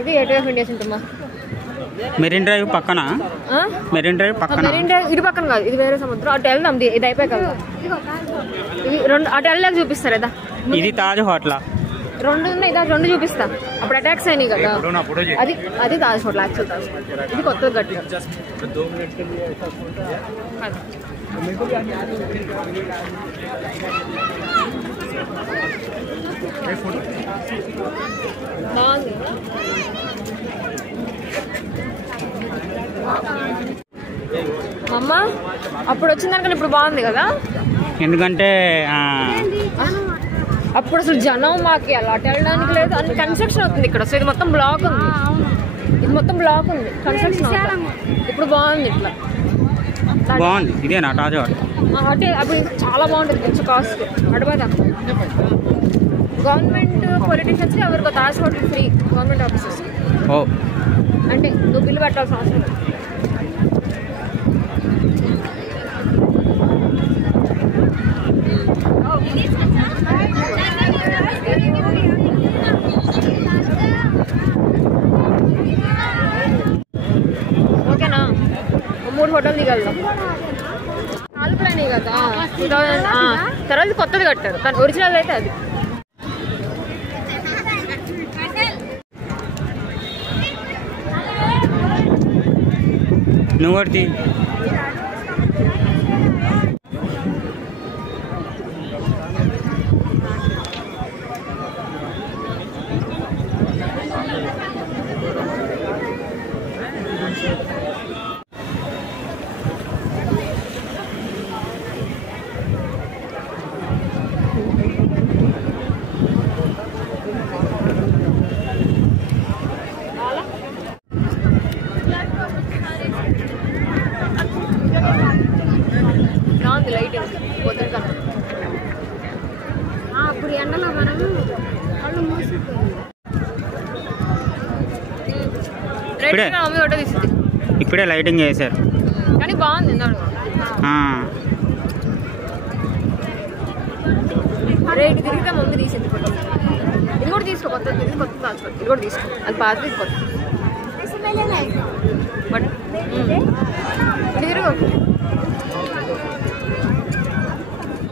ఇది gateway of India ఉంటుందా? Marine drive పక్కన. మెరీన్ డ్రైవ్ పక్కన. మెరీన్ డ్రైవ్ ఇది పక్కన కాదు, ఇది వేరే సముద్రం. అటు వెళ్దాం, ఇది అయిపోయి కదా. ఇది రెండు అటు వెళ్ళలేక చూపిస్తారు కదా. ఇది తాజ్ హోటల్. రెండు ఉన్నాయి, ఇదా రెండు చూపిస్తా. అప్పుడు అటాక్స్ అయినాయి కదా, అది అది Taj hotel. Actual Taj hotel ఇది కొత్తది గట్టి. బాగుంది. అమ్మ అప్పుడు వచ్చిన దానికన్నా ఇప్పుడు బాగుంది కదా. ఎందుకంటే అప్పుడు అసలు జనం మాకు అలా అటు వెళ్ళడానికి లేదు, అన్ని కన్స్ట్రక్షన్ అవుతుంది ఇక్కడ. సో ఇది మొత్తం బ్లాక్ ఉంది, ఇది మొత్తం బ్లాక్ ఉంది, కన్స్ట్రక్షన్. ఇప్పుడు బాగుంది, ఇట్లా బాగుంది. ఇదేనా తాజ్ హోటల్? అంటే అప్పుడు చాలా బాగుంటుంది, కొంచెం కాస్ట్ అడబదా. గవర్నమెంట్ పొలిటీషియన్స్ ఎవరికో Taj hotel free, government offices. ఓ అంటే నువ్వు బిల్లు పెట్టాల్సిన అవసరం లేదు. ఓకేనా? 3 హోటల్ దిగలుదాం. 4 ప్లాన్ కదా, 2000. తర్వాత కొత్తది కట్టారు, కానీ ఒరిజినల్ అయితే అది. నువ్వు ఒకటి లైటింగ్ అప్పుడు ఎండలో మనం కళ్ళు మూసుకుంటాం. ఒకటే తీసింది, ఇప్పుడే లైటింగ్ చేశారు కానీ బాగుంది. అరే ఇటు తిరిగితే మమ్మీ తీసింది. ఇది కూడా తీసుకో, కొత్త ఇది కొత్త దాచుకోండి. ఇది కూడా తీసుకో, అది పాత ఇది కొత్త. బట్ ఇది